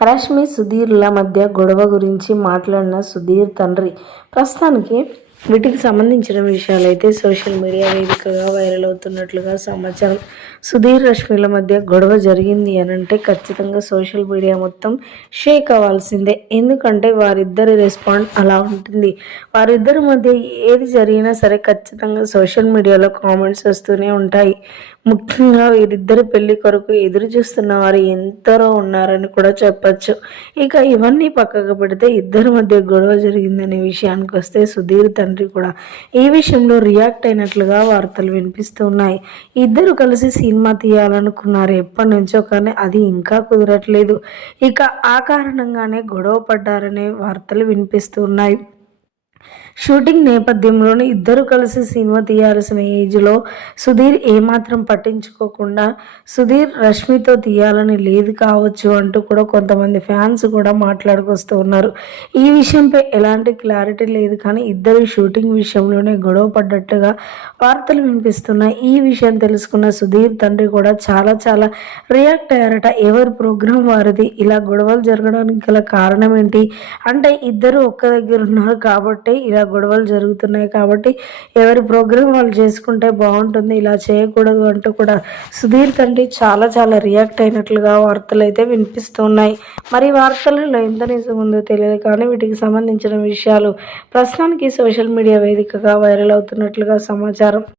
రష్మి సుధీర్ల మధ్య గొడవ గురించి మాట్లాడిన సుధీర్ తండ్రి. ప్రస్తుతానికి వీటికి సంబంధించిన విషయాలు అయితే సోషల్ మీడియా వేదికగా వైరల్ అవుతున్నట్లుగా సమాచారం. సుధీర్ రష్మిల మధ్య గొడవ జరిగింది అని అంటే ఖచ్చితంగా సోషల్ మీడియా మొత్తం షేక్ అవ్వాల్సిందే. ఎందుకంటే వారిద్దరి రెస్పాండ్ అలా ఉంటుంది. వారిద్దరి మధ్య ఏది జరిగినా సరే ఖచ్చితంగా సోషల్ మీడియాలో కామెంట్స్ వస్తూనే ఉంటాయి. ముఖ్యంగా వీరిద్దరి పెళ్ళి కొరకు ఎదురు చూస్తున్న వారు ఎంతరో ఉన్నారని కూడా చెప్పచ్చు. ఇక ఇవన్నీ పక్కకు పెడితే ఇద్దరి మధ్య గొడవ జరిగిందనే విషయానికి వస్తే సుధీర్ తండ్రి కూడా. ఈ విషయంలో రియాక్ట్ అయినట్లుగా వార్తలు వినిపిస్తున్నాయి ఇద్దరు కలిసి సినిమా తీయాలనుకున్నారు. ఎప్పటి నుంచో కానీ అది ఇంకా కుదరట్లేదు. ఇక ఆ కారణంగానే గొడవ పడ్డారనే వార్తలు వినిపిస్తున్నాయి షూటింగ్ నేపథ్యంలోనే ఇద్దరు కలిసి సినిమా తీయాల్సిన ఏజ్లో సుధీర్ ఏమాత్రం పట్టించుకోకుండా సుధీర్ రష్మితో తీయాలని లేదు కావచ్చు అంటూ కూడా కొంతమంది ఫ్యాన్స్ కూడా మాట్లాడుకొస్తూ ఉన్నారు ఈ విషయంపై ఎలాంటి క్లారిటీ లేదు కానీ ఇద్దరు షూటింగ్ విషయంలోనే గొడవ పడ్డట్టుగా వార్తలు వినిపిస్తున్నాయి. ఈ విషయం తెలుసుకున్న సుధీర్ తండ్రి కూడా చాలా చాలా రియాక్ట్ అయ్యారట. ఎవరి ప్రోగ్రాం వారిది? ఇలా గొడవలు జరగడానికి గల కారణం ఏంటి? అంటే ఇద్దరు ఒక్క దగ్గర ఉన్నారు కాబట్టి కాబట్టి ఇలా గొడవలు జరుగుతున్నాయి కాబట్టి ఎవరి ప్రోగ్రాం వాళ్ళు చేసుకుంటే బాగుంటుంది ఇలా చేయకూడదు అంటూ కూడా సుధీర్ తండ్రి చాలా చాలా రియాక్ట్ అయినట్లుగా వార్తలు అయితే వినిపిస్తున్నాయి. మరి వార్తలలో ఎంత నిజం ఉందో తెలియదు కానీ వీటికి సంబంధించిన విషయాలు ప్రస్తుతానికి సోషల్ మీడియా వేదికగా వైరల్ అవుతున్నట్లుగా సమాచారం.